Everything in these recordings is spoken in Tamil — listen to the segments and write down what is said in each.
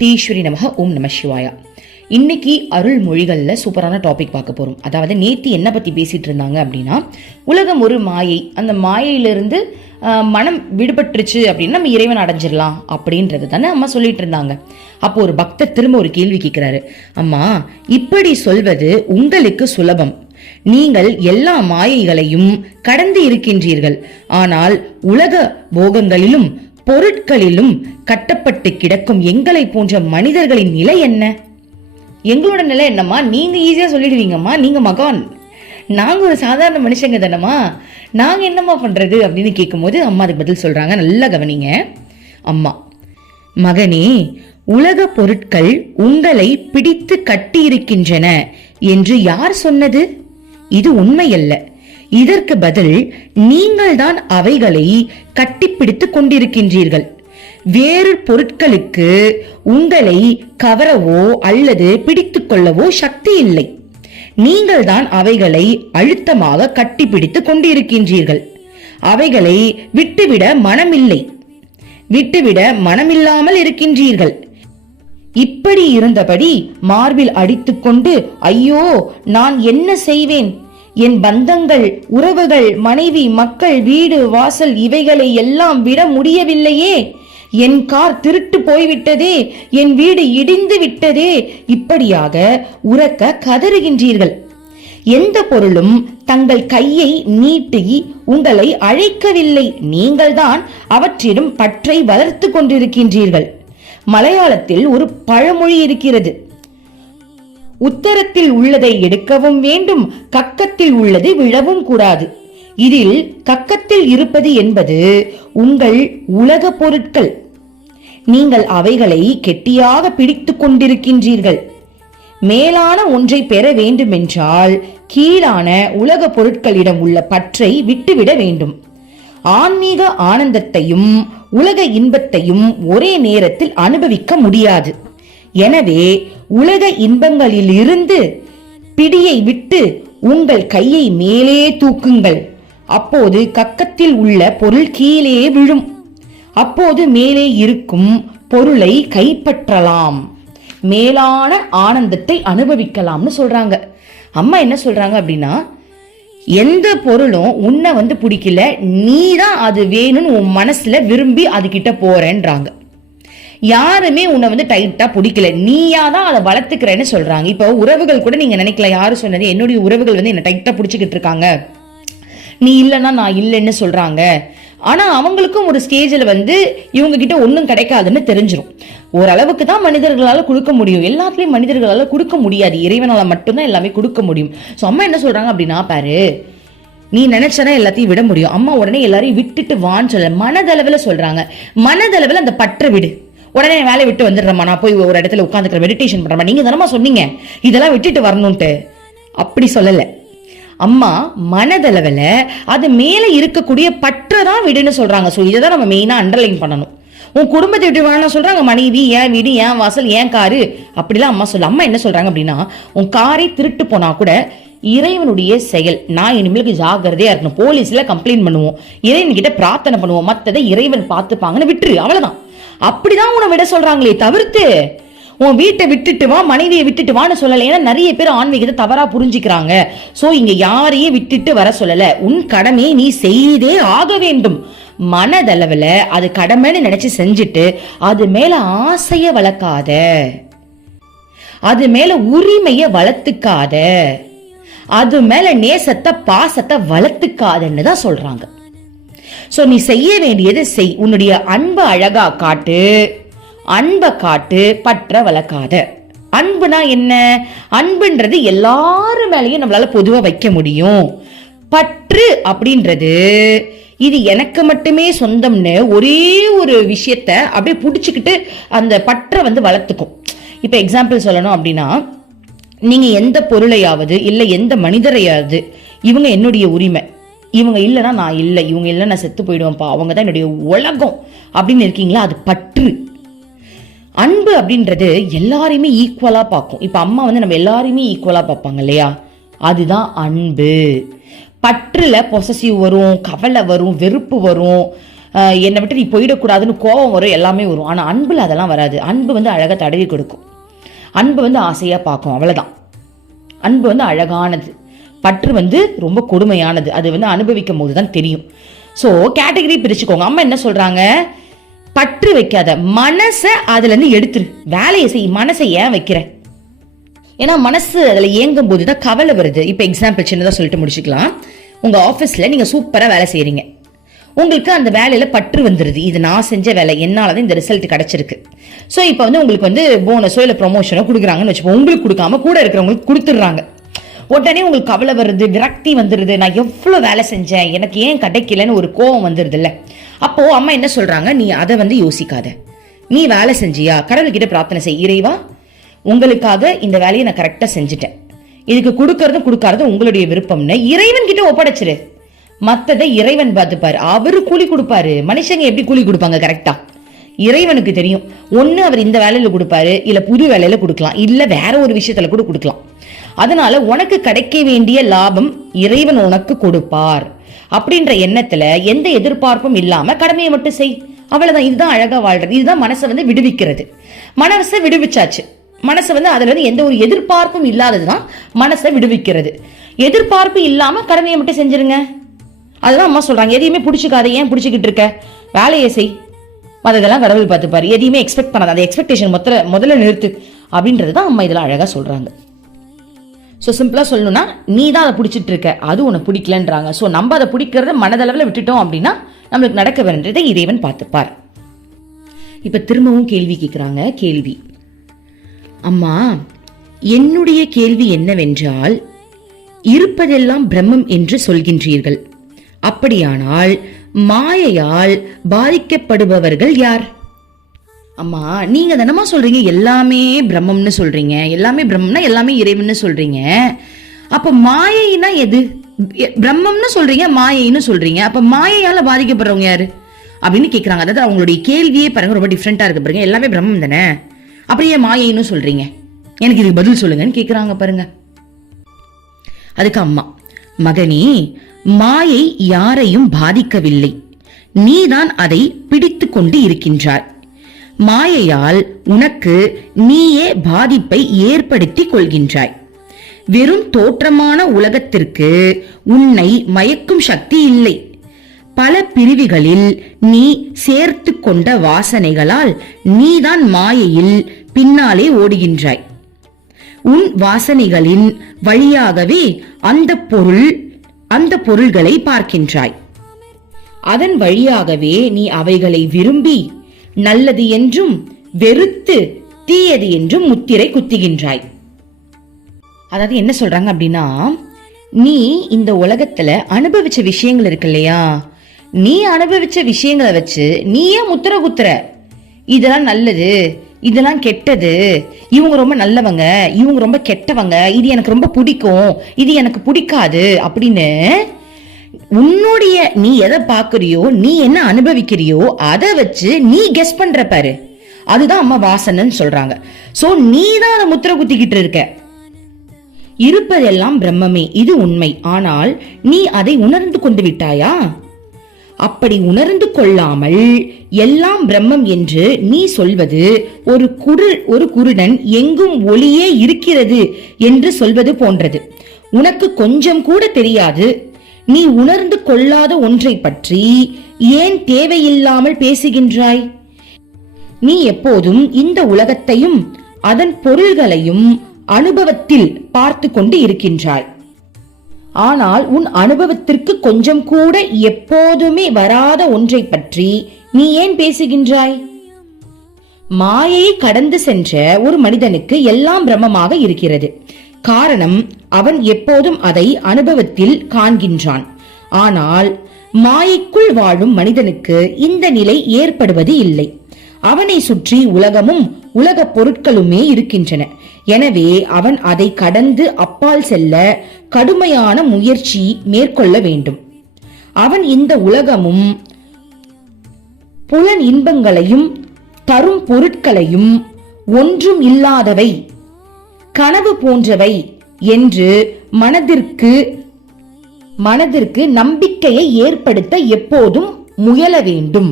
கோட்டீஸ்வரி நமக ஓம் நம சிவாயா. இன்னைக்கு அருள்மொழிகளில் சூப்பரான டாபிக் பார்க்க போகிறோம் அதாவது நேத்தி என்ன பற்றி பேசிட்டு இருந்தாங்க அப்படின்னா உலகம் ஒரு மாயை. அந்த மாயையிலிருந்து ஆஹ், மனம் விடுபட்டுருச்சு அப்படின்னா நம்ம இறைவன் அடைஞ்சிடலாம் அப்படின்றது தானே அம்மா சொல்லிட்டு இருந்தாங்க. அப்போ ஒரு பக்தர் திரும்ப ஒரு கேள்வி கேட்கிறாரு அம்மா இப்படி சொல்வது உங்களுக்கு சுலபம். நீங்கள் எல்லா மாயைகளையும் கடந்து இருக்கின்றீர்கள். ஆனால் உலக போகங்களிலும் பொருட்களிலும் கட்டப்பட்டு கிடக்கும் எங்களை போன்ற மனிதர்களின் நிலை என்ன? எங்களோட நிலை என்னம்மா? நீங்க ஈஸியா சொல்லிடுவீங்கம்மா. நீங்க மகான். நாங்க ஒரு சாதாரண மனுஷங்க தானம்மா. நாங்க என்னம்மா பண்றது? அப்படின்னு கேட்கும்போது அம்மா அதுக்கு பதில் சொல்றாங்க. நல்லா கவனிங்க. அம்மா மகனே உலக பொருட்கள் உங்களை பிடித்து கட்டியிருக்கின்றன என்று யார் சொன்னது? இது உண்மையல்ல. இதற்கு பதில் நீங்கள்தான் அவைகளை கட்டிப்பிடித்துக் கொண்டிருக்கின்றீர்கள். வேறு பொருட்களுக்கு உங்களை கவரவோ அல்லது பிடித்துக் கொள்ளவோ சக்தி இல்லை. நீங்கள்தான் அவைகளை அழுத்தமாக கட்டிப்பிடித்துக் கொண்டிருக்கின்றீர்கள். அவைகளை விட்டுவிட மனமில்லை. விட்டுவிட மனமில்லாமல் இருக்கின்றீர்கள். இப்படி இருந்தபடி மார்பில் அடித்துக்கொண்டு ஐயோ நான் என்ன செய்வேன்? என் பந்தங்கள் உறவுகள் மனைவி மக்கள் வீடு வாசல் இவைகளை எல்லாம் விட முடியவில்லையே. என் கார் திருட்டு போய்விட்டதே என் வீடு இடிந்து விட்டதே. இப்படியாக உறக்க கதறுகின்றீர்கள். எந்த பொருளும் தங்கள் கையை நீட்டி உங்களை அழைக்கவில்லை. நீங்கள்தான் அவற்றிடம் பற்றை வளர்த்து கொண்டிருக்கின்றீர்கள். மலையாளத்தில் ஒரு பழமொழி இருக்கிறது. உத்தரத்தில் உள்ளதை எடுக்கவும் வேண்டும் கக்கத்தில் உள்ளது விழவும் கூடாது. இதில் கக்கத்தில் இருப்பது என்பது உங்கள் உலக பொருட்கள். நீங்கள் அவைகளை கெட்டியாக பிடித்துக் கொண்டிருக்கின்றீர்கள். மேலான ஒன்றை பெற வேண்டுமென்றால் கீழான உலக பொருட்களிடம் உள்ள பற்றை விட்டுவிட வேண்டும். ஆன்மீக ஆனந்தத்தையும் உலக இன்பத்தையும் ஒரே நேரத்தில் அனுபவிக்க முடியாது. எனவே உலக இன்பங்களில் இருந்து பிடியை விட்டு உங்கள் கையை மேலே தூக்குங்கள். அப்போது கக்கத்தில் உள்ள பொருள் கீழே விழும். அப்போது மேலே இருக்கும் பொருளை கைப்பற்றலாம். மேலான ஆனந்தத்தை அனுபவிக்கலாம்னு சொல்றாங்க. அம்மா என்ன சொல்றாங்க அப்படின்னா எந்த பொருளும் உன்னை வந்து பிடிக்கல நீ தான் அது வேணும்னு உன் மனசுல விரும்பி அதுகிட்ட போறேன்றாங்க. யாருமே உன்னை வந்து டைட்டா பிடிக்கல. நீயா தான் அதை வளர்த்துக்கிறேன்னு சொல்றாங்க. இப்போ உறவுகள் கூட நீங்க நினைக்கல யாரு சொன்னது? என்னுடைய உறவுகள் வந்து என்ன டைட்டா பிடிச்சிக்கிட்டு இருக்காங்க. நீ இல்லைன்னா நான் இல்லைன்னு சொல்றாங்க. ஆனா அவங்களுக்கும் ஒரு ஸ்டேஜில் வந்து இவங்க கிட்ட ஒன்றும் கிடைக்காதுன்னு தெரிஞ்சிடும் ஓரளவுக்கு தான் மனிதர்களால் கொடுக்க முடியும். எல்லாத்துலேயும் மனிதர்களால் கொடுக்க முடியாது. இறைவனால் மட்டும்தான் எல்லாமே கொடுக்க முடியும். ஸோ அம்மா என்ன சொல்றாங்க அப்படின்னா பாரு நீ நினைச்சனா எல்லாத்தையும் விட முடியும். அம்மா உடனே எல்லாரையும் விட்டுட்டு வான்னு சொல்ல மனதளவில் சொல்றாங்க. மனதளவில் அந்த பற்ற விடு. உடனே வேலையை விட்டு வந்துடுறேம்மா. நான் போய் ஒரு இடத்துல உட்காந்துக்கிற மெடிடேஷன் பண்றேன் நீங்க தானம்மா சொன்னீங்க. இதெல்லாம் விட்டுட்டு வரணும்ட்டு அப்படி சொல்லலை. அம்மா மனதளவில் அது மேலே இருக்கக்கூடிய பற்றை தான் விடுன்னு சொல்றாங்க. ஸோ இதை தான் நம்ம மெயினாக அண்டர்லைன் பண்ணணும். உன் குடும்பத்தை விட்டு வேணாம் சொல்றாங்க. மனைவி ஏன் வீடு ஏன் வாசல் ஏன் காரு? அப்படிலாம் அம்மா சொல்ல அம்மா என்ன சொல்றாங்க அப்படின்னா உன் காரை திருட்டு போனா கூட இறைவனுடைய செயல். நான் இனிமேலுக்கு ஜாகிரதையா இருக்கணும். போலீஸ்ல கம்ப்ளைண்ட் பண்ணுவோம். இறைவன் கிட்ட பிரார்த்தனை பண்ணுவோம். மத்ததை இறைவன் பார்த்துப்பாங்கன்னு விட்டுரு. அவ்வளவுதான். அப்படிதான் உன்னை விட சொல்றாங்களே தவிர்த்து உன் வீட்டை விட்டுட்டு வா மனைவியை விட்டுட்டு வான்னு சொல்லலை. ஏன்னா நிறைய பேர் ஆன்மீகத்தை தவறா புரிஞ்சுக்கிறாங்க. சோ இங்க யாரையும் விட்டுட்டு வர சொல்லல. உன் கடமையை நீ செய்தே ஆக வேண்டும். மனதளவுல அது கடமைன்னு நினைச்சு செஞ்சுட்டு அது மேல ஆசைய வளர்க்காத. அது மேல உரிமைய வளர்த்துக்காத. அது மேல நேசத்தை பாசத்தை வளர்த்துக்காதன்னு தான் சொல்றாங்க. சோ நீ செய்ய வேண்டியது செய். உன்னுடைய அன்பை அழகா காட்டு. அன்பை காட்டு பற்ற வளர்க்காத. அன்புனா என்ன? அன்புன்றது எல்லாரு மேலேயும் நம்மளால பொதுவா வைக்க முடியும். பற்று அப்படின்றது இது எனக்கு மட்டுமே சொந்தம்னு ஒரே ஒரு விஷயத்த அப்படியே பிடிச்சிக்கிட்டு அந்த பற்றை வந்து வளர்த்துக்கும். இப்போ எக்ஸாம்பிள் சொல்லணும் அப்படின்னா நீங்க எந்த பொருளையாவது இல்லை எந்த மனிதரையாவது இவங்க என்னுடைய உரிமை. இவங்க இல்லைன்னா நான் இல்லை. இவங்க இல்லை நான் செத்து போயிடுவேன்ப்பா. அவங்க தான் என்னுடைய உலகம். அப்படின்னு இருக்கீங்களா? அது பற்று. அன்பு அப்படின்றது எல்லாரையுமே ஈக்குவலாக பார்க்கும். இப்போ அம்மா வந்து நம்ம எல்லாரையுமே ஈக்குவலாக பார்ப்பாங்க இல்லையா? அதுதான் அன்பு. பற்றில் பொசசிவ் வரும் கவலை வரும் வெறுப்பு வரும். என்னை விட்டு நீ போயிடக்கூடாதுன்னு கோபம் வரும் எல்லாமே வரும். ஆனால் அன்பில் அதெல்லாம் வராது. அன்பு வந்து அழகாக தடவி கொடுக்கும். அன்பு வந்து ஆசையாக பார்க்கும் அவ்வளோதான் அன்பு வந்து அழகானது. பற்று வந்து ரொம்ப கொடுமையானது. அது வந்து அனுபவிக்கும் போது தான் தெரியும். ஸோ கேட்டகரி பிரிச்சுக்கோங்க. அம்மா என்ன சொல்கிறாங்க பற்று வைக்காத. மனசை அதுலேருந்து எடுத்துரு. வேலையை செய். மனசை ஏன் வைக்கிற? ஏன்னா மனசு அதில் இயங்கும் போது தான் கவலை வருது. இப்போ எக்ஸாம்பிள் சின்னதாக சொல்லிட்டு முடிச்சுக்கலாம். உங்கள் ஆஃபீஸில் நீங்கள் சூப்பராக வேலை செய்கிறீங்க உங்களுக்கு அந்த வேலையில் பற்று வந்துடுது இது நான் செஞ்ச வேலை. என்னால் தான் இந்த ரிசல்ட் கிடச்சிருக்கு. ஸோ இப்போ வந்து உங்களுக்கு வந்து போனஸோ இல்லை ப்ரொமோஷனோ கொடுக்குறாங்கன்னு வச்சுப்போம் உங்களுக்கு கொடுக்காம கூட இருக்கிறவங்களுக்கு கொடுத்துட்றாங்க. உடனே உங்களுக்கு கவலை வருது விரக்தி வந்துடுது நான் எவ்வளோ வேலை செஞ்சேன்? எனக்கு ஏன் கிடைக்கலன்னு ஒரு கோவம் வந்துடுது இல்லை அப்போது அம்மா என்ன சொல்கிறாங்க நீ அதை வந்து யோசிக்காத. நீ வேலை செஞ்சியா? கடவுள்கிட்ட பிரார்த்தனை செய். இறைவா உங்களுக்காக இந்த வேலையை நான் கரெக்டாக செஞ்சுட்டேன். இதுக்கு கொடுக்கறதும் கொடுக்காததும் உங்களுடைய விருப்பம்னு இறைவன் கிட்ட ஒப்படைச்சிரு. மற்றதை இறைவன் பார்த்துப்பாரு. அவரு கூலி கொடுப்பாரு. மனுஷங்க எப்படி கூலி கொடுப்பாங்க? கரெக்டா இறைவனுக்கு தெரியும். ஒன்று அவர் இந்த வேலையில் கொடுப்பாரு இல்லை புது வேலையில் கொடுக்கலாம் இல்லை வேற ஒரு விஷயத்துல கூட கொடுக்கலாம். அதனால உனக்கு கிடைக்க வேண்டிய லாபம் இறைவன் உனக்கு கொடுப்பார். அப்படின்ற எண்ணத்துல எந்த எதிர்பார்ப்பும் இல்லாம கடமையை மட்டும் செய். அவ்வளவுதான். இதுதான் அழகா வாழ்றது. இதுதான் மனசை வந்து விடுவிக்கிறது. மனசை விடுவிச்சாச்சு. மனசை வந்து அதுல வந்து எந்த ஒரு எதிர்பார்ப்பும் இல்லாததுதான் மனசை விடுவிக்கிறது. எதிர்பார்ப்பு இல்லாம கடமையை மட்டும் செஞ்சிருங்க. அதுதான் அம்மா சொல்கிறாங்க எதையுமே பிடிச்சிக்காத ஏன் பிடிச்சிக்கிட்டு இருக்க? வேலையை செய். மற்றதெல்லாம் கடவுள் பார்த்துப்பார். எதையுமே எக்ஸ்பெக்ட் பண்ணாத. அந்த எக்ஸ்பெக்டேஷன் மொத்த முதல்ல நிறுத்து. அப்படின்றது தான் அம்மா இதில் அழகாக சொல்கிறாங்க ஸோ சிம்பிளாக சொல்லணும்னா நீ தான் அதை பிடிச்சிட்டு இருக்க. அது உனக்கு பிடிக்கலன்றாங்க. ஸோ நம்ம அதை பிடிக்கிறத மனதளவில் விட்டுட்டோம் அப்படின்னா நம்மளுக்கு நடக்க வேண்டியதை இறைவன் பார்த்துப்பார். இப்போ திரும்பவும் கேள்வி கேட்குறாங்க கேள்வி. அம்மா என்னுடைய கேள்வி என்னவென்றால் இருப்பதெல்லாம் பிரம்மம் என்று சொல்கின்றீர்கள். அப்படியானால் மாயையால் பாதிக்கப்படுபவர்கள் யார்? அம்மா நீங்க தானம்மா சொல்றீங்க எல்லாமே பிரம்மம்னு சொல்றீங்க. எல்லாமே பிரம்மம்னா எல்லாமே இறைவன்னு சொல்றீங்க. அப்ப மாயைனா எது? பிரம்மம்னு சொல்றீங்க மாயைன்னு சொல்றீங்க. அப்ப மாயையால பாதிக்கப்படுறவங்க யாரு? அப்படின்னு கேக்குறாங்க. அதாவது அவங்களுடைய கேள்வியே பாருங்க ரொம்ப டிஃப்ரெண்டா இருக்கு பாருங்க. எல்லாமே பிரம்மம் தானே? அப்படியே மாயைன்னு சொல்றீங்க? எனக்கு இதுக்கு பதில் சொல்லுங்கன்னு கேக்குறாங்க பாருங்க. அதுக்கு அம்மா மகனி மாயை யாரையும் பாதிக்கவில்லை. நீதான் அதை பிடித்து கொண்டு இருக்கின்றாய். மாயையால் உனக்கு நீயே பாதிப்பை ஏற்படுத்தி கொள்கின்றாய். வெறும் தோற்றமான உலகத்திற்கு உன்னை மயக்கும் சக்தி இல்லை. பல பிரிவுகளில் நீ சேர்த்து கொண்ட வாசனைகளால் நீதான் மாயையில் பின்னாலே ஓடுகின்றாய். உன் வாசனைகளின் வழியாகவே அந்த பொருள் அந்த பொருள்களை பார்க்கின்றாய். அதன் வழியாகவே நீ அவைகளை விரும்பி நல்லது என்றும் வெறுத்து தீயது என்றும் முத்திரை குத்துகின்றாய். அதாவது என்ன சொல்றாங்க அப்படின்னா நீ இந்த உலகத்துல அனுபவிச்ச விஷயங்கள் இருக்கு இல்லையா? நீ அனுபவிச்ச விஷயங்களை வச்சு நீயே முத்திர குத்துற. இதெல்லாம் நல்லது. இதெல்லாம் கெட்டது. இவங்க ரொம்ப நல்லவங்க. இவங்க ரொம்ப கெட்டவங்க. இது எனக்கு ரொம்ப பிடிக்கும். இது எனக்கு பிடிக்காது. அப்படின்னு உன்னுடைய நீ எதை பார்க்குறியோ நீ என்ன அனுபவிக்கிறியோ அதை வச்சு நீ கெஸ் பண்ற பாரு. அதுதான் அம்மா வாசனன்னு சொல்றாங்க. சோ நீ தான் அதை முத்திர குத்திக்கிட்டு இருக்க. இருப்பதெல்லாம் பிரம்மமே. இது உண்மை. ஆனால் நீ அதை உணர்ந்து கொண்டு விட்டாயா? அப்படி உணர்ந்து கொள்ளாமல் எல்லாம் பிரம்மம் என்று நீ சொல்வது ஒரு குரு ஒரு குருடன் எங்கும் ஒளியே இருக்கிறது என்று சொல்வது போன்றது. உனக்கு கொஞ்சம் கூட தெரியாது. நீ உணர்ந்து கொள்ளாத ஒன்றை பற்றி ஏன் தேவையில்லாமல் பேசுகின்றாய்? நீ எப்போதும் இந்த உலகத்தையும் அதன் பொருள்களையும் அனுபவத்தில் பார்த்து கொண்டு இருக்கின்றாய். ஆனால் உன் அனுபவத்திற்கு கொஞ்சம் கூட எப்போதுமே வராத ஒன்றை பற்றி நீ ஏன் பேசுகின்றாய்? மாயை கடந்து சென்ற ஒரு மனிதனுக்கு எல்லாம் பிரம்மமாக இருக்கிறது. காரணம் அவன் எப்போதும் அதை அனுபவத்தில் காண்கின்றான். ஆனால் மாயைக்குள் வாழும் மனிதனுக்கு இந்த நிலை ஏற்படுவது இல்லை. அவனை சுற்றி உலகமும் உலகப் பொருட்களுமே இருக்கின்றன. எனவே அவன் அதை கடந்து அப்பால் செல்ல கடுமையான முயற்சி மேற்கொள்ள வேண்டும். அவன் இந்த உலகமும் புலன் இன்பங்களையும் தரும் பொருட்களையும் ஒன்றும் இல்லாதவை கனவு போன்றவை என்று மனதிற்கு மனதிற்கு நம்பிக்கையை ஏற்படுத்த எப்போதும் முயல வேண்டும்.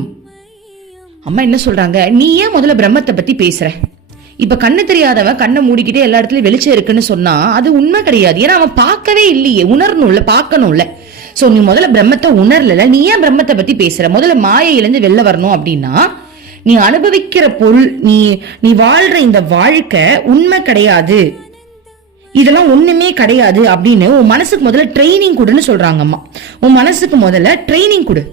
அம்மா என்ன சொல்றாங்க? நீ ஏன் முதல்ல பிரம்மத்தை பத்தி பேசுற? இப்ப கண்ணு தெரியாதவன் கண்ணை மூடிக்கிட்டே எல்லா இடத்துலயும் வெளிச்சம் இருக்குன்னு சொன்னா அது உண்மை கிடையாது. ஏன்னா அவன் பார்க்கவே இல்லையே உணரணும்ல பார்க்கணும்ல சோ நீ முதல்ல பிரம்மத்தை உணரல நீ ஏன் பிரம்மத்தை பத்தி பேசுற? முதல்ல மாயையிலிருந்து வெளில வரணும் அப்படின்னா நீ அனுபவிக்கிற பொருள் நீ நீ வாழ்ற இந்த வாழ்க்கை உண்மை கிடையாது. இதெல்லாம் ஒண்ணுமே கிடையாது அப்படின்னு உன் மனசுக்கு முதல்ல ட்ரைனிங் கொடுன்னு சொல்றாங்கம்மா உன் மனசுக்கு முதல்ல ட்ரைனிங் கொடு.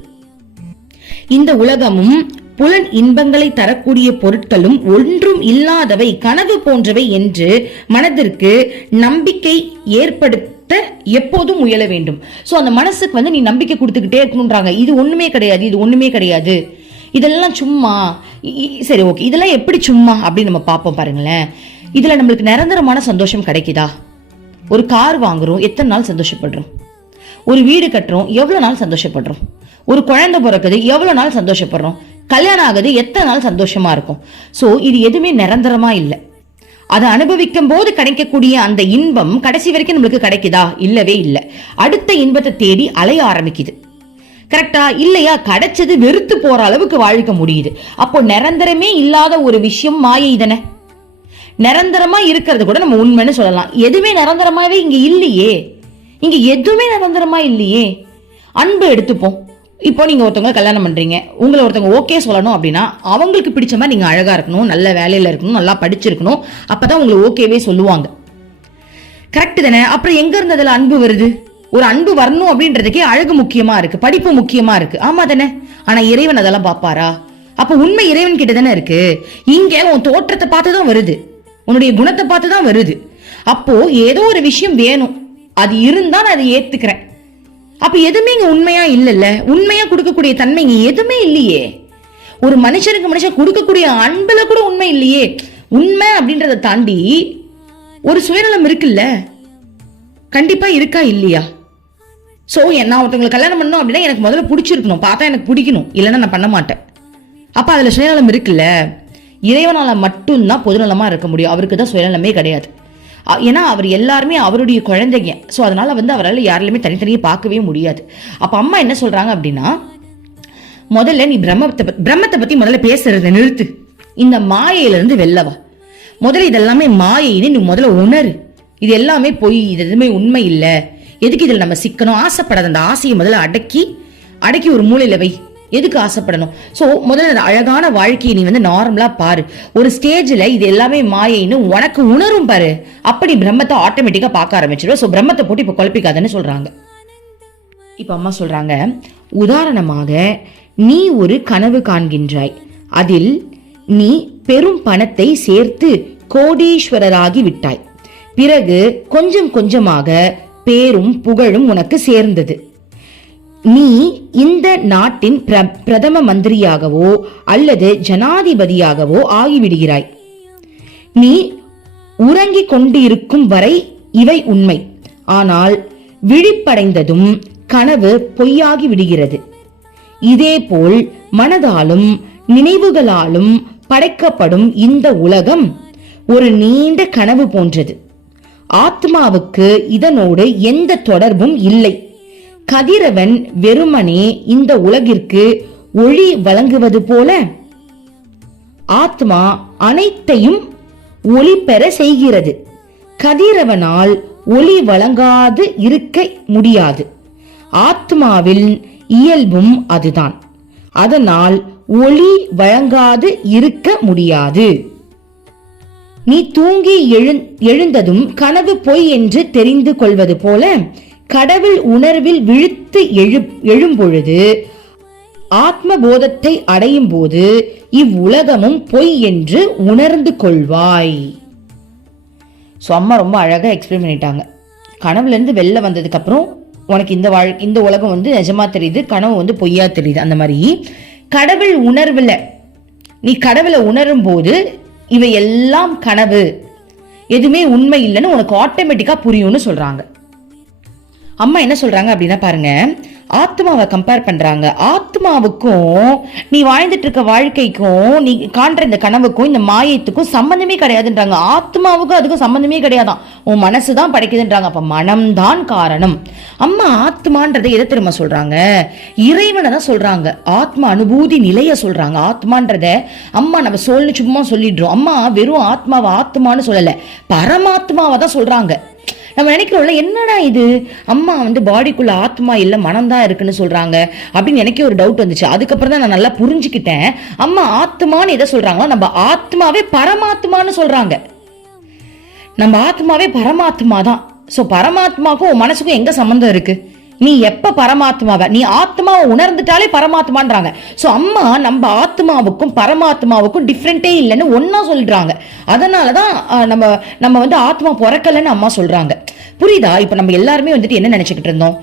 இந்த உலகமும் புலன் இன்பங்களை தரக்கூடிய பொருட்களும் ஒன்றும் இல்லாதவை கனவு போன்றவை என்று மனதிற்கு நம்பிக்கை ஏற்படுத்த எப்போதும் முயல வேண்டும். சோ அந்த மனசுக்கு வந்து நீ நம்பிக்கை கொடுத்துக்கிட்டே இருக்கணும்ன்றாங்க. இது ஒண்ணுமே கிடையாது இது ஒண்ணுமே கிடையாது. இதெல்லாம் சும்மா இ- இ- சரி ஓகே. இதெல்லாம் எப்படி சும்மா அப்படின்னு நம்ம பார்ப்போம் பாருங்களேன். இதுல நம்மளுக்கு நிரந்தரமான சந்தோஷம் கிடைக்குதா? ஒரு கார் வாங்குறோம் எத்தனை நாள் சந்தோஷப்படுறோம்? ஒரு வீடு கட்டுறோம் எவ்வளவு நாள் சந்தோஷப்படுறோம்? ஒரு குழந்தை பிறக்குது எவ்வளவு நாள் சந்தோஷப்படுறோம்? கல்யாணம் ஆகுது எத்தனை நாள் சந்தோஷமா இருக்கும்? ஸோ இது எதுவுமே நிரந்தரமா இல்லை. அதை அனுபவிக்கும் போது கிடைக்கக்கூடிய அந்த இன்பம் கடைசி வரைக்கும் நம்மளுக்கு கிடைக்குதா? இல்லவே இல்லை. அடுத்த இன்பத்தை தேடி அலைய ஆரம்பிக்குது. கரெக்டா இல்லையா? கிடைச்சது வெறுத்து போற அளவுக்கு வாழ்க்க முடியுது. அப்போ நிரந்தரமே இல்லாத ஒரு விஷயம் மாயை தானே? நிரந்தரமா இருக்கிறது கூட நம்ம உண்மைன்னு சொல்லலாம். எதுவுமே நிரந்தரமாவே இங்க இல்லையே. இங்க எதுவுமே நிரந்தரமா இல்லையே. அன்பு எடுத்துப்போம். இப்போ நீங்கள் ஒருத்தவங்க கல்யாணம் பண்ணுறீங்க உங்களை ஒருத்தவங்க ஓகே சொல்லணும் அப்படின்னா அவங்களுக்கு பிடிச்ச மாதிரி நீங்கள் அழகாக இருக்கணும் நல்ல வேலையில் இருக்கணும் நல்லா படிச்சிருக்கணும் அப்போ தான் உங்களை ஓகேவே சொல்லுவாங்க. கரெக்டு தானே? அப்புறம் எங்கே இருந்ததில் அன்பு வருது? ஒரு அன்பு வரணும் அப்படின்றதுக்கே அழகு முக்கியமாக இருக்குது படிப்பு முக்கியமாக இருக்குது ஆமாம் தானே? ஆனால் இறைவன் அதெல்லாம் பார்ப்பாரா? அப்போ உண்மை இறைவன் கிட்ட தானே இருக்குது இங்கே உன் தோற்றத்தை பார்த்து தான் வருது. உன்னுடைய குணத்தை பார்த்து தான் வருது. அப்போது ஏதோ ஒரு விஷயம் வேணும். அது இருந்தால் நான் அதை ஏற்றுக்கிறேன் அப்ப எதுவுமே இங்க உண்மையா இல்லல்ல? உண்மையா கொடுக்கக்கூடிய தன்மை இங்க எதுவுமே இல்லையே. ஒரு மனுஷனுக்கு மனுஷன் கொடுக்கக்கூடிய அன்புல கூட உண்மை இல்லையே. உண்மை அப்படின்றத தாண்டி ஒரு சுயநலம் இருக்குல்ல? கண்டிப்பா இருக்கா இல்லையா? சோ நான் ஒருத்தவங்களை கல்யாணம் பண்ணணும் அப்படின்னா எனக்கு முதல்ல பிடிச்சிருக்கணும். பார்த்தா எனக்கு பிடிக்கணும். இல்லைன்னா நான் பண்ண மாட்டேன். அப்ப அதுல சுயநலம் இருக்குல்ல? இறைவனால மட்டும்தான் பொதுநலமா இருக்க முடியும். அவருக்கு தான் சுயநலமே கிடையாது. ஏன்னா அவர் எல்லாருமே அவருடைய குழந்தைங்க. ஸோ அதனால் வந்து அவரால் யாரிலுமே தனித்தனியே பார்க்கவே முடியாது. அப்போ அம்மா என்ன சொல்கிறாங்க அப்படின்னா முதல்ல நீ பிரம்மத்தை பிரம்மத்தை பற்றி முதல்ல பேசுறத நிறுத்து. இந்த மாயையிலேருந்து வெல்லவா முதல்ல இதெல்லாமே மாயைன்னு நீ முதல்ல உணரு. இது எல்லாமே பொய் இது எதுவுமே உண்மை இல்லை. எதுக்கு இதில் நம்ம சிக்கணும்? ஆசைப்படாத அந்த ஆசையை முதல்ல அடக்கி அடக்கி ஒரு மூலையில் வை. எதுக்கு ஆசைப்படணும்? சோ முதல்ல அழகான வாழ்க்கையை நீ வந்து நார்மலா பாரு. ஒரு ஸ்டேஜ்ல இது எல்லாமே மாயைன்னு உனக்கு உணரும் பாரு. அப்படி பிரம்மத்தை ஆட்டோமேட்டிக்கா பார்க்க ஆரம்பிச்சிடும் சோ பிரம்மத்தை போட்டு இப்போ குழப்பிக்காதன்னு சொல்றாங்க. இப்ப அம்மா சொல்றாங்க உதாரணமாக நீ ஒரு கனவு காண்கின்றாய். அதில் நீ பெரும் பணத்தை சேர்த்து கோடீஸ்வரராகி விட்டாய். பிறகு கொஞ்சம் கொஞ்சமாக பேரும் புகழும் உனக்கு சேர்ந்தது. நீ இந்த நாட்டின் பிர- பிரதம மந்திரியாகவோ அல்லது ஜனாதிபதியாகவோ ஆகிவிடுகிறாய். நீ உறங்கிக் கொண்டிருக்கும் வரை இவை உண்மை. ஆனால் விழிப்படைந்ததும் கனவு பொய்யாகி விடுகிறது. இதேபோல் மனதாலும் நினைவுகளாலும் படைக்கப்படும் இந்த உலகம் ஒரு நீண்ட கனவு போன்றது. ஆத்மாவுக்கு இதனோடு எந்த தொடர்பும் இல்லை. கதிரவன் வெறுமனே இந்த உலகிற்கு ஒளி வழங்குவது போல. ஆத்மா அனைத்தையும் ஒளி பெற செய்கிறது. கதிரவனால் ஒளி வழங்காது இருக்க முடியாது. ஆத்மாவில் இயல்பும் அதுதான். அதனால் ஒளி வழங்காது இருக்க முடியாது. நீ தூங்கி எழுந் எழுந்ததும் கனவு பொய் என்று தெரிந்து கொள்வது போல கடவுள் உணர்வில் விழுத்து எழு எழும்பொழுது ஆத்ம போதத்தை அடையும் போது இவ்வுலகமும் பொய் என்று உணர்ந்து கொள்வாய். ஸோ அம்மா ரொம்ப அழகா எக்ஸ்பிளைன் பண்ணிட்டாங்க. கனவுல இருந்து வெளில வந்ததுக்கு அப்புறம் உனக்கு இந்த வாழ் இந்த உலகம் வந்து நிஜமா தெரியுது கனவு வந்து பொய்யா தெரியுது அந்த மாதிரி. கடவுள் உணர்வுல நீ கடவுளை உணரும் போது இவை எல்லாம் கனவு. எதுவுமே உண்மை இல்லைன்னு உனக்கு ஆட்டோமேட்டிக்கா புரியும்னு சொல்றாங்க. அம்மா என்ன சொல்றாங்க அப்படின்னா பாருங்க ஆத்மாவை கம்பேர் பண்றாங்க. ஆத்மாவுக்கும் நீ வாழ்ந்துட்டு இருக்க வாழ்க்கைக்கும் நீ காண்ற இந்த கனவுக்கும் இந்த மாயத்துக்கும் சம்பந்தமே கிடையாதுன்றாங்க. ஆத்மாவுக்கும் அதுக்கும் சம்பந்தமே கிடையாதான். உன் மனசு தான் படைக்குதுன்றாங்க. அப்ப மனம்தான் காரணம். அம்மா ஆத்மான்றதை எதை திரும்ப சொல்றாங்க? இறைவனை தான் சொல்றாங்க. ஆத்மா அனுபூதி நிலைய சொல்றாங்க. ஆத்மான்றத அம்மா நம்ம சொல்லு சும்மா சொல்லிடுறோம். அம்மா வெறும் ஆத்மாவை ஆத்மான்னு சொல்லல. பரமாத்மாவை தான் சொல்றாங்க. நம்ம நினைக்கிறோம்ல என்னடா இது? அம்மா வந்து பாடிக்குள்ள ஆத்மா இல்லை மனம்தான் இருக்குன்னு சொல்றாங்க அப்படின்னு எனக்கே ஒரு டவுட் வந்துச்சு. அதுக்கப்புறம் தான் நான் நல்லா புரிஞ்சுக்கிட்டேன். அம்மா ஆத்மான்னு எதை சொல்றாங்களோ நம்ம ஆத்மாவே பரமாத்மான்னு சொல்றாங்க. நம்ம ஆத்மாவே பரமாத்மா தான். ஸோ பரமாத்மாக்கும் மனசுக்கும் எங்க சம்மந்தம் இருக்கு? நீ எப்ப பரமாத்மாவை நீ ஆத்மாவை உணர்ந்துட்டாலே பரமாத்மான்றாங்க. ஸோ அம்மா நம்ம ஆத்மாவுக்கும் பரமாத்மாவுக்கும் டிஃப்ரெண்ட்டே இல்லைன்னு ஒன்னா சொல்றாங்க. அதனால தான் நம்ம நம்ம வந்து ஆத்மா பிறக்கலைன்னு அம்மா சொல்றாங்க. புரியுதா? இப்போ நம்ம எல்லாருமே வந்துட்டு என்ன நினைச்சுக்கிட்டு இருந்தோம்?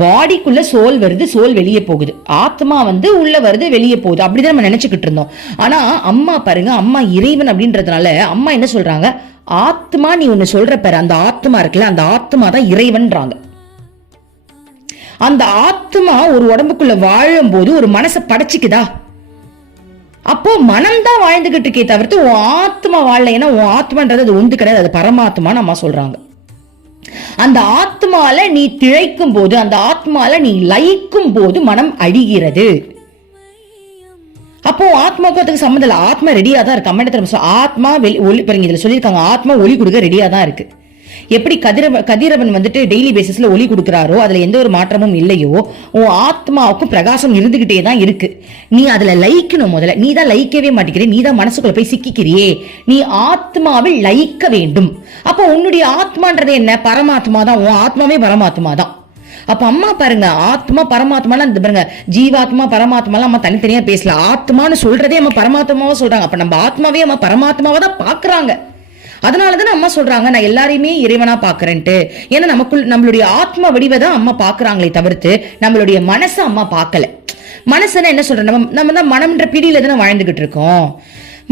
பாடிக்குள்ள சோல் வருது சோல் வெளியே போகுது. ஆத்மா வந்து உள்ள வருது வெளியே போகுது. அப்படிதான் நம்ம நினைச்சுக்கிட்டு இருந்தோம். ஆனா அம்மா பாருங்க அம்மா இறைவன் அப்படின்றதுனால அம்மா என்ன சொல்றாங்க? ஆத்மா நீ ஒன்னு சொல்ற பாரு அந்த ஆத்மா இருக்குல்ல அந்த ஆத்மா தான் இறைவன்றாங்க. அந்த ஆத்மா ஒரு உடம்புக்குள்ள வாழும்போது ஒரு மனசை படைச்சிக்குதா? அப்போ மனம்தான் வாழ்ந்துகிட்டு இருக்கே தவிர்த்து உன் ஆத்மா வாழல ஏன்னா உன் ஆத்மான்றது அது ஒன்று கிடையாது அது பரமாத்மான்னு அம்மா சொல்றாங்க. அந்த ஆத்மால நீ திளைக்கும் போது அந்த ஆத்மால நீ லயிக்கும் போது மனம் அழிகிறது. அப்போ ஆத்மாவுக்கும் அதுக்கு சம்மந்தம் இல்லை. ஆத்மா ரெடியாக தான் இருக்கு. அம்மா ஆத்மா வெளி ஒளி பாருங்க இதில் சொல்லியிருக்காங்க. ஆத்மா ஒளி கொடுக்க ரெடியாக தான் இருக்குது எப்படி கதிரவ கதிரவன் வந்துட்டு டெய்லி பேசிஸ்ல ஒளி கொடுக்குறாரோ அதுல எந்த ஒரு மாற்றமும் இல்லையோ உன் ஆத்மாவுக்கும் பிரகாசம் இருந்துகிட்டே தான் இருக்கு. நீ அதுல லயிக்கணும் முதல்ல. நீ தான் லயிக்கவே மாட்டேங்கிற. நீ தான் மனசுக்குள்ள போய் சிக்கிக்கிறியே. நீ ஆத்மாவில் லயிக்க வேண்டும். அப்போ உன்னுடைய ஆத்மான்றது என்ன? பரமாத்மா தான். உன் ஆத்மாவே பரமாத்மா தான். அப்ப அம்மா பாருங்க ஆத்மா பரமாத்மாலாம் இந்த பாருங்க ஜீவாத்மா பரமாத்மாலாம் அம்மா தனித்தனியா பேசல. ஆத்மான்னு சொல்றதே அம்மா பரமாத்மாவா சொல்றாங்க. அப்ப நம்ம ஆத்மாவே அம்மா பரமாத்மாவா தான் பாக்குறாங்க. அதனாலதானே அம்மா சொல்றாங்க நான் எல்லாரையுமே இறைவனா பாக்குறேன்ட்டு ஏன்னா நமக்குள் நம்மளுடைய ஆத்ம வடிவை தான் அம்மா பாக்குறாங்களே தவிர்த்து நம்மளுடைய மனசை அம்மா பார்க்கல. மனசுன்னா என்ன சொல்றேன் நம்ம நம்ம தான் மனம்ன்ற பிடியில தானே வாழ்ந்துகிட்டு இருக்கோம்.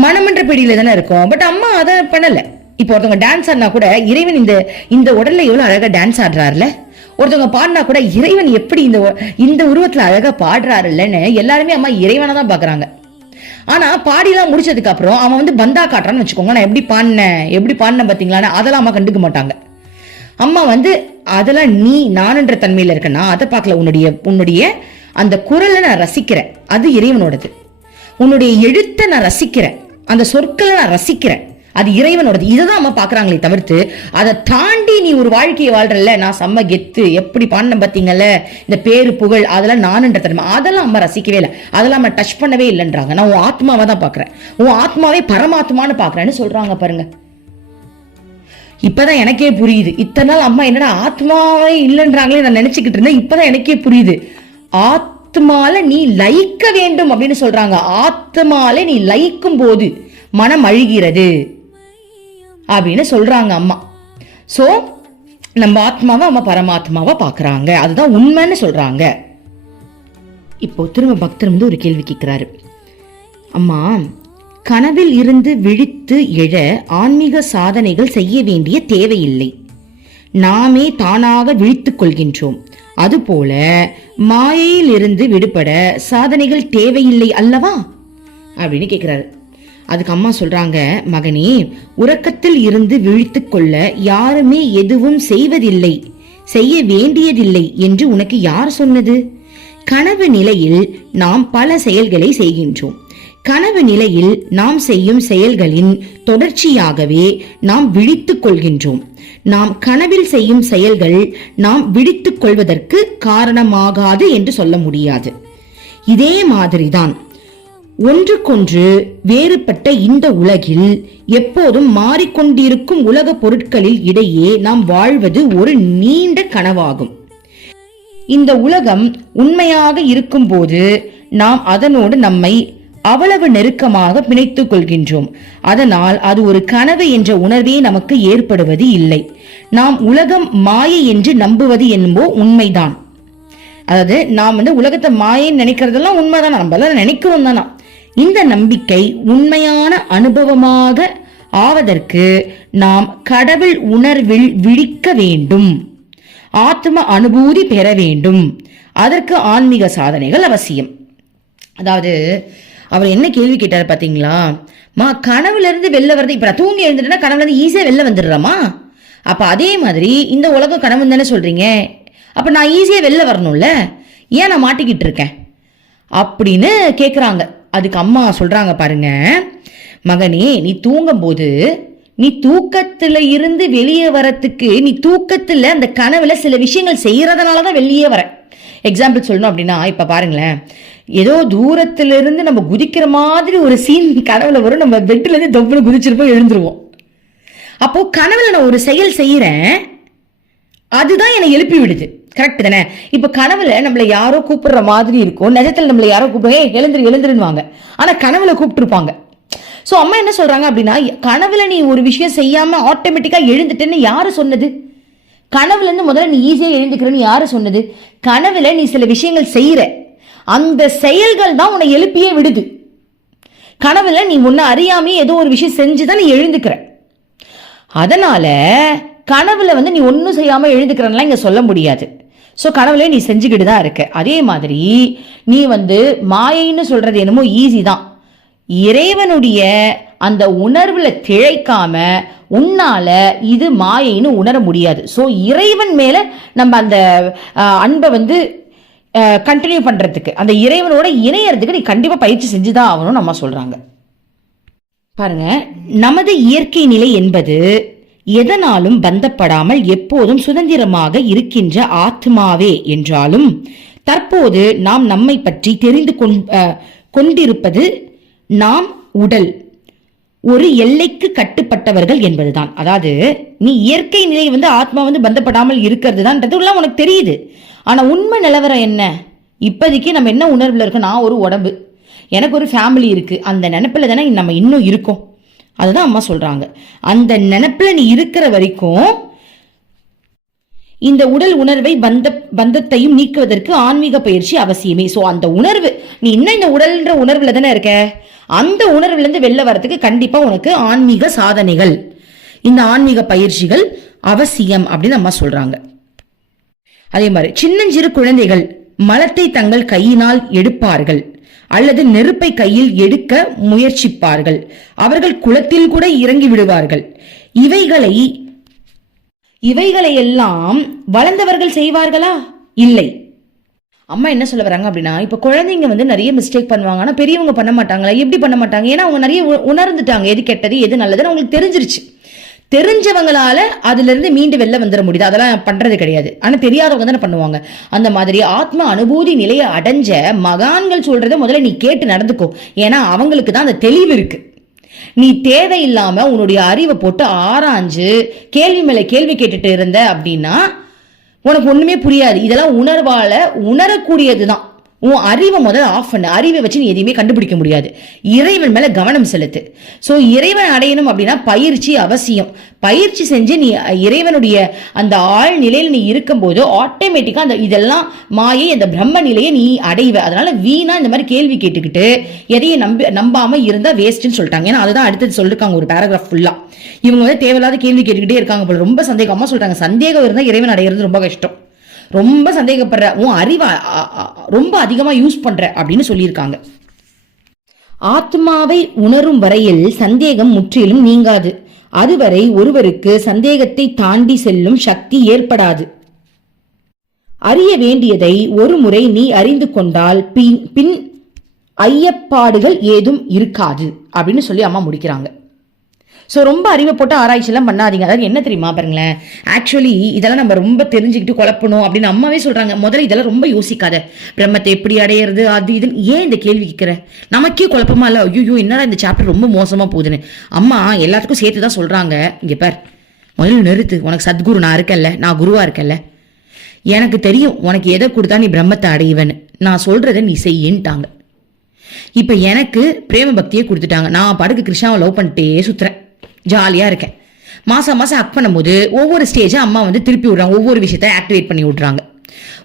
மனம்ன்ற பிடியில தானே இருக்கோம். பட் அம்மா அதை பண்ணல. இப்போ ஒருத்தவங்க டான்ஸ் ஆடினா கூட இறைவன் இந்த இந்த உடல்ல எவ்வளவு அழகா டான்ஸ் ஆடுறாருல? ஒருத்தவங்க பாடினா கூட இறைவன் எப்படி இந்த இந்த உருவத்துல அழகா பாடுறாருல்லன்னு எல்லாருமே அம்மா இறைவனை தான் பாக்குறாங்க ஆனா பாடிலாம் முடிச்சதுக்கு அப்புறம் அவன் வந்து பந்தா காட்டுறான்னு வச்சுக்கோங்க. நான் எப்படி பாடினேன் எப்படி பாடினேன் பார்த்தீங்களான்னு அதெல்லாம் அம்மா கண்டுக்க மாட்டாங்க. அம்மா வந்து அதெல்லாம் நீ நானுன்ற தன்மையில இருக்கேன்னா அதை பார்க்கல. உன்னுடைய உன்னுடைய அந்த குரலை நான் ரசிக்கிறேன். அது இறைவனோடது. உன்னுடைய எழுத்தை நான் ரசிக்கிறேன். அந்த சொற்களை நான் ரசிக்கிறேன். அது இறைவனோடது. இதை தான் அம்மா பாக்குறாங்களே தவிர்த்து அதை தாண்டி நீ ஒரு வாழ்க்கையை வாழ்றல நான் செம்ம கெத்து எப்படி பாடின பார்த்தீங்கல்ல இந்த பேரு புகழ் அதெல்லாம் நானுன்ற தன்மை. அதெல்லாம் அம்மா ரசிக்கவே இல்லை. அதெல்லாம் அம்மா டச் பண்ணவே இல்லைன்றாங்க. நான் உன் ஆத்மாவை தான் பாக்குறேன் உன் ஆத்மாவே பரமாத்மான்னு பாக்குறேன்னு சொல்றாங்க பாருங்க. இப்பதான் எனக்கே புரியுது. இத்தனை நாள் அம்மா என்னடா ஆத்மாவே இல்லைன்றாங்களே நான் நினைச்சுக்கிட்டு இருந்தேன். இப்பதான் எனக்கே புரியுது. ஆத்மால நீ லயிக்க வேண்டும் அப்படின்னு சொல்றாங்க. ஆத்மால நீ லயிக்கும் போது மனம் அழுகிறது. அப்படின்னு சொல்றாங்க அம்மா. ஸோ நம்ம ஆத்மாவை அம்மா பரமாத்மாவை பார்க்குறாங்க. அதுதான் உண்மைன்னு சொல்கிறாங்க இப்போ திரும்ப பக்தர் வந்து ஒரு கேள்வி கேட்குறாரு. அம்மா கனவில் இருந்து விழித்து எழ ஆன்மீக சாதனைகள் செய்ய வேண்டிய தேவையில்லை. நாமே தானாக விழித்துக் கொள்கின்றோம். அதுபோல மாயையிலிருந்து விடுபட சாதனைகள் தேவையில்லை அல்லவா? அப்படின்னு கேட்குறாரு. அதுக்கு அம்மா சொல்றாங்க மகனே உறக்கத்தில் இருந்து விழித்துக் கொள்ள யாருமே எதுவும் செய்வதில்லை செய்ய வேண்டியதில்லை என்று உனக்கு யார் சொன்னது? கனவு நிலையில் நாம் பல செயல்களை செய்கின்றோம். கனவு நிலையில் நாம் செய்யும் செயல்களின் தொடர்ச்சியாகவே நாம் விழித்துக் கொள்கின்றோம். நாம் கனவில் செய்யும் செயல்கள் நாம் விழித்துக் கொள்வதற்கு காரணமாகாது என்று சொல்ல முடியாது. இதே மாதிரிதான் ஒன்றுக்கொன்று வேறுபட்ட இந்த உலகில் எப்போதும் மாறிக்கொண்டிருக்கும் உலக பொருட்களில் இடையே நாம் வாழ்வது ஒரு நீண்ட கனவாகும். இந்த உலகம் உண்மையாக இருக்கும்போது நாம் அதனோடு நம்மை அவ்வளவு நெருக்கமாக பிணைத்துக் கொள்கின்றோம். அதனால் அது ஒரு கனவு என்ற உணர்வே நமக்கு ஏற்படுவது இல்லை. நாம் உலகம் மாயை என்று நம்புவது என்போ உண்மைதான். அதாவது நாம் வந்து உலகத்தை மாயைன்னு நினைக்கிறதெல்லாம் உண்மைதான். நம்ம எல்லாம் நினைக்கிறோம் தானா? இந்த நம்பிக்கை உண்மையான அனுபவமாக ஆவதற்கு நாம் கடவுள் உணர்வில் விழிக்க வேண்டும். ஆத்ம அனுபூதி பெற வேண்டும். அதற்கு ஆன்மீக சாதனைகள் அவசியம். அதாவது அவர் என்ன கேள்வி கேட்டார் பார்த்தீங்களா மா கனவுல இருந்து வெளில வருது இப்போ நான் தூங்கி எழுந்துட்டேன்னா கனவுல இருந்து வெளில வந்துடுறாமா அப்போ அதே மாதிரி இந்த உலகம் கனவு தானே சொல்கிறீங்க அப்போ நான் ஈஸியாக வெளில வரணும்ல. ஏன் நான் மாட்டிக்கிட்டு இருக்கேன்? அப்படின்னு கேட்குறாங்க அதுக்கு அம்மா சொல்றாங்க பாருங்க. மகனே நீ தூங்கும்போது நீ தூக்கத்துல இருந்து வெளியே வரத்துக்கு நீ தூக்கத்துல அந்த கனவுல சில விஷயங்கள் செய்யறதுனால தான் வெளியே வர. எக்ஸாம்பிள் சொல்லணும் அப்படின்னா இப்ப பாருங்களேன். ஏதோ தூரத்துல இருந்து நம்ம குதிக்கிற மாதிரி ஒரு சீன் கனவுல வரும். நம்ம பெட்ல இருந்து தொப்புன்னு குதிச்சிருப்போம் எழுந்துருவோம். அப்போ கனவுல நான் ஒரு செயல் செய்யறேன். அதுதான் என்னை எழுப்பி விடுது. கரெக்ட் தானே? இப்ப கனவுல நம்மள யாரோ கூப்பிடுற மாதிரி இருக்கும். நிஜத்துல நம்மள யாரோ கூப்பிடுவோம் ஏ எழுந்துரு எழுந்துருவாங்க ஆனா கனவுல கூப்பிட்டுருப்பாங்க. ஸோ அம்மா என்ன சொல்றாங்க அப்படின்னா கனவுல நீ ஒரு விஷயம் செய்யாம ஆட்டோமேட்டிக்கா எழுந்துட்டேன்னு யாரு சொன்னது? கனவுல இருந்து முதல்ல நீ ஈஸியாக எழுந்துக்கிறேன்னு யாரு சொன்னது? கனவுல நீ சில விஷயங்கள் செய்யற. அந்த செயல்கள் தான் உன்னை எழுப்பியே விடுது. கனவுல நீ உன்னை அறியாமே ஏதோ ஒரு விஷயம் செஞ்சு தான் நீ எழுந்துக்கிற. அதனால கனவுல வந்து நீ ஒன்றும் செய்யாமல் எழுந்துக்கிறன்னா இங்கே சொல்ல முடியாது. ஸோ கனவுல நீ செஞ்சுக்கிட்டு தான் இருக்க. அதே மாதிரி நீ வந்து மாயைன்னு சொல்றது என்னமோ ஈஸி தான். இறைவனுடைய அந்த உணர்வுல திழைக்காம உன்னால இது மாயைன்னு உணர முடியாது. ஸோ இறைவன் மேல நம்ம அந்த அன்பை வந்து கண்டினியூ பண்றதுக்கு அந்த இறைவனோட இணையறதுக்கு நீ கண்டிப்பா பயிற்சி செஞ்சுதான் ஆகணும்னு நம்ம சொல்றாங்க. பாருங்க நமது இயற்கை நிலை என்பது எதனாலும் பந்தப்படாமல் எப்போதும் சுதந்திரமாக இருக்கின்ற ஆத்மாவே என்றாலும் தற்போது நாம் நம்மை பற்றி தெரிந்து கொண்- கொண்டிருப்பது நாம் உடல். ஒரு எல்லைக்கு கட்டுப்பட்டவர்கள் என்பதுதான். அதாவது நீ இயற்கை நிலை வந்து ஆத்மா வந்து பந்தப்படாமல் இருக்கிறது தான்ன்றதுலாம் உனக்கு தெரியுது. ஆனா உண்மை நிலவரம் என்ன? இப்போதைக்கு நம்ம என்ன உணர்வுல இருக்கோம்? நான் ஒரு உடம்பு. எனக்கு ஒரு ஃபேமிலி இருக்கு. அந்த நினைப்புல தானே நம்ம இன்னும் இருக்கோம். அதுதான் அம்மா சொல்றாங்க. அந்த நினப்பில் நீ இருக்கிற வரைக்கும் இந்த உடல் உணர்வை பந்த பந்தத்தையும் நீக்குவதற்கு ஆன்மீக பயிற்சி அவசியமே. ஸோ அந்த உணர்வு நீ இன்னும் இந்த உடல்ன்ற உணர்வுல தானே இருக்க? அந்த உணர்வுலேருந்து வெளில வரதுக்கு கண்டிப்பாக உனக்கு ஆன்மீக சாதனைகள் இந்த ஆன்மீக பயிற்சிகள் அவசியம் அப்படின்னு அம்மா சொல்றாங்க. அதே மாதிரி சின்னஞ்சிறு குழந்தைகள் மலத்தை தங்கள் கையினால் எடுப்பார்கள். அல்லது நெருப்பை கையில் எடுக்க முயற்சிப்பார்கள். அவர்கள் குளத்தில் கூட இறங்கி விடுவார்கள். இவைகளை இவைகளை எல்லாம் வளர்ந்தவர்கள் செய்வார்களா? இல்லை. அம்மா என்ன சொல்ல வராங்க அப்படின்னா இப்போ குழந்தைங்க வந்து நிறைய மிஸ்டேக் பண்ணுவாங்க. ஆனால் பெரியவங்க பண்ண மாட்டாங்களா? எப்படி பண்ண மாட்டாங்க? ஏன்னா அவங்க நிறைய உணர்ந்துட்டாங்க. எது கெட்டது எது நல்லதுன்னு அவங்களுக்கு தெரிஞ்சிருச்சு. தெரிஞ்சவங்களால அதுலேருந்து மீண்டு வெளில வந்துட முடியுது. அதெல்லாம் பண்றது கிடையாது. ஆனா தெரியாதவங்க தானே பண்ணுவாங்க. அந்த மாதிரி ஆத்ம அனுபூதி நிலையை அடைஞ்ச மகான்கள் சொல்றதை முதல்ல நீ கேட்டு நடந்துக்கோ. ஏன்னா அவங்களுக்கு தான் அந்த தெளிவு இருக்கு. நீ தேவையில்லாம உன்னுடைய அறிவை போட்டு ஆராய்ஞ்சு கேள்வி மேல கேள்வி கேட்டுட்டு இருந்த அப்படின்னா உனக்கு ஒண்ணுமே புரியாது. இதெல்லாம் உணர்வால உணரக்கூடியதுதான். உன் அறிவை முதல்ல ஆஃப் பண்ண. அறிவை வச்சு நீ எதையுமே கண்டுபிடிக்க முடியாது. இறைவன் மேல கவனம் செலுத்து. ஸோ இறைவன் அடையணும் அப்படின்னா பயிற்சி அவசியம். பயிற்சி செஞ்சு நீ இறைவனுடைய அந்த ஆழ் நிலையில் நீ இருக்கும்போது ஆட்டோமேட்டிக்காக அந்த இதெல்லாம் மாயை அந்த பிரம்ம நிலையை நீ அடைவ. அதனால வீணா இந்த மாதிரி கேள்வி கேட்டுக்கிட்டு எதையும் நம்பி நம்பாம இருந்தா வேஸ்ட்னு சொல்லிட்டாங்க. ஏன்னா அதுதான் அடுத்தது சொல்லிருக்காங்க ஒரு பேராகிராஃப் ஃபுல்லாக இவங்க வந்து தேவையில்லாத கேள்வி கேட்டுக்கிட்டே இருக்காங்க போல. ரொம்ப சந்தேகமாக சொல்றாங்க. சந்தேகம் இருந்தால் இறைவன் அடையிறது ரொம்ப கஷ்டம். ரொம்ப சந்தேகப்படுற உன் அறிவை ரொம்ப அதிகமாக யூஸ் பண்ணுற அப்படின்னு சொல்லியிருக்காங்க. ஆத்மாவை உணரும் வரையில் சந்தேகம் முற்றிலும் நீங்காது. அதுவரை ஒருவருக்கு சந்தேகத்தை தாண்டி செல்லும் சக்தி ஏற்படாது. அறிய வேண்டியதை ஒரு முறை நீ அறிந்து கொண்டால் பின் பின் ஐயப்பாடுகள் ஏதும் இருக்காது அப்படின்னு சொல்லி அம்மா முடிக்கிறாங்க. ஸோ ரொம்ப அறிவை போட்டு ஆராய்ச்சிலாம் பண்ணாதீங்க. அதாவது என்ன தெரியுமா பாருங்களேன்? ஆக்சுவலி இதெல்லாம் நம்ம ரொம்ப தெரிஞ்சுக்கிட்டு குழப்பணும் அப்படின்னு அம்மாவே சொல்கிறாங்க முதல்ல இதெல்லாம் ரொம்ப யோசிக்காத. பிரம்மத்தை எப்படி அடையிறது? அது இதுன்னு ஏன் இந்த கேள்வி கேட்குற? நமக்கே குழப்பமா இல்லை. ஐயோ என்னடா இந்த சாப்டர் ரொம்ப மோசமாக போகுதுன்னு. அம்மா எல்லாத்துக்கும் சேர்த்து தான் சொல்கிறாங்க இங்கே பார். முதல்ல நிறுத்து. உனக்கு சத்குரு நான் இருக்கல்ல நான் குருவாக இருக்கல்ல எனக்கு தெரியும் உனக்கு எதை கொடுத்தா நீ பிரம்மத்தை அடைவன்னு. நான் சொல்கிறத நீ செய்யின்ட்டாங்க. இப்போ எனக்கு பிரேம பக்தியை கொடுத்துட்டாங்க. நான் பாட்டுக்கு கிருஷ்ணாவை லவ் பண்ணிட்டே சுற்றுறேன் ஜாலியாக இருக்கேன். மாதம் மாதம் அக் பண்ணும்போது ஒவ்வொரு ஸ்டேஜும் அம்மா வந்து திருப்பி விடுறாங்க. ஒவ்வொரு விஷயத்த ஆக்டிவேட் பண்ணி விடுறாங்க.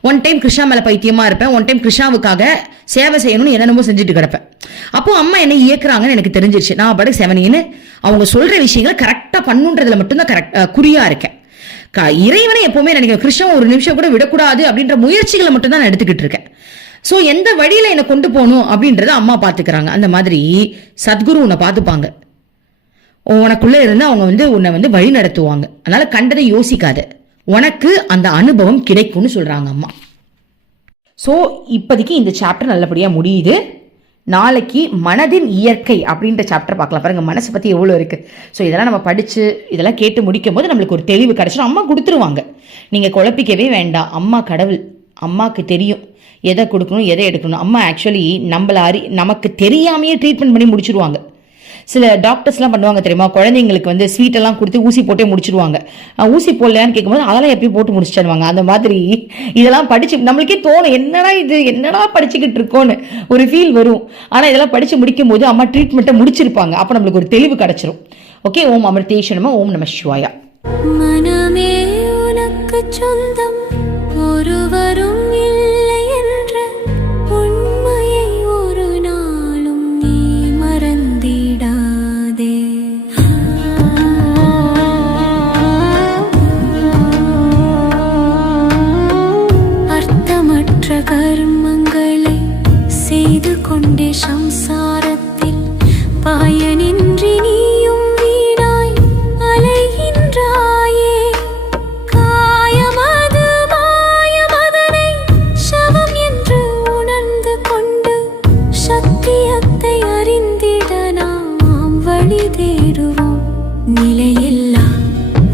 ஒன் டைம் கிருஷ்ணா மேலே பைத்தியமாக இருப்பேன். ஒன் டைம் கிருஷ்ணாவுக்காக சேவை செய்யணும்னு என்னென்னமோ செஞ்சுட்டு கிடப்பேன். அப்போ அம்மா என்ன இயக்குறாங்கன்னு எனக்கு தெரிஞ்சிருச்சு. நான் படகு செவனின்னு அவங்க சொல்கிற விஷயங்களை கரெக்டாக பண்ணுன்றதுல மட்டும்தான் கரெக்ட் குறியாக இருக்கேன். க- இறைவனை எப்பவுமே நினைக்கிறேன். கிருஷ்ணன் ஒரு நிமிஷம் கூட விடக்கூடாது அப்படின்ற முயற்சிகளை மட்டும் தான் நான் எடுத்துக்கிட்டு இருக்கேன். ஸோ எந்த வழியில் என்னை கொண்டு போகணும் அப்படின்றத அம்மா பார்த்துக்கிறாங்க. அந்த மாதிரி சத்குரு உன்னை பார்த்துப்பாங்க. உனக்குள்ள இருந்து அவங்க வந்து உன்னை வந்து வழி நடத்துவாங்க. அதனால கண்டதை யோசிக்காத. உனக்கு அந்த அனுபவம் கிடைக்கும்னு சொல்றாங்க அம்மா. ஸோ இப்போதைக்கு இந்த சாப்டர் நல்லபடியாக முடியுது. நாளைக்கு மனதின் இயற்கை அப்படின்ற சாப்டர் பார்க்கலாம். பாருங்க மனசை பற்றி எவ்வளோ இருக்குது ஸோ இதெல்லாம் நம்ம படித்து இதெல்லாம் கேட்டு முடிக்கும் போது நம்மளுக்கு ஒரு தெளிவு கிடச்சிடும். அம்மா கொடுத்துருவாங்க. நீங்கள் குழப்பிக்கவே வேண்டாம். அம்மா கடவுள். அம்மாவுக்கு தெரியும். எதை கொடுக்கணும் எதை எடுக்கணும். அம்மா ஆக்சுவலி நம்மளை அறி நமக்கு தெரியாமையே ட்ரீட்மெண்ட் பண்ணி முடிச்சிருவாங்க. சில டாக்டர்ஸ்லாம் பண்ணுவாங்க தெரியுமா? குழந்தைங்களுக்கு வந்து ஸ்வீட்டெல்லாம் கொடுத்து ஊசி போட்டே முடிச்சிருவாங்க. ஊசி போடலையான்னு கேட்கும்போது அதெல்லாம் எப்பயும் போட்டு முடிச்சிடுவாங்க அந்த மாதிரி இதெல்லாம் படிச்சு நம்மளுக்கே தோணும் என்னடா இது என்னடா படிச்சுக்கிட்டு இருக்கோன்னு ஒரு ஃபீல் வரும். ஆனா இதெல்லாம் படிச்சு முடிக்கும் போது அம்மா ட்ரீட்மெண்ட்டை முடிச்சிருப்பாங்க. அப்போ நம்மளுக்கு ஒரு தெளிவு கிடைச்சிரும். ஓகே ஓம் அமிர்தேஷனமா ஓம் நம சிவாயா. மனமே உனக்கு சொந்தம் சம்சாரத்தில் பாயனின்றி நீயும் வீணாய் அலைகின்றாயே. காயமது மாயமதனை சமம் என்று உணர்ந்து கொண்டு சத்தியத்தை அறிந்திட நாம் வழி தேடுவோம். நிலையில்லா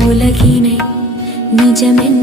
உலகினை நிஜமென்று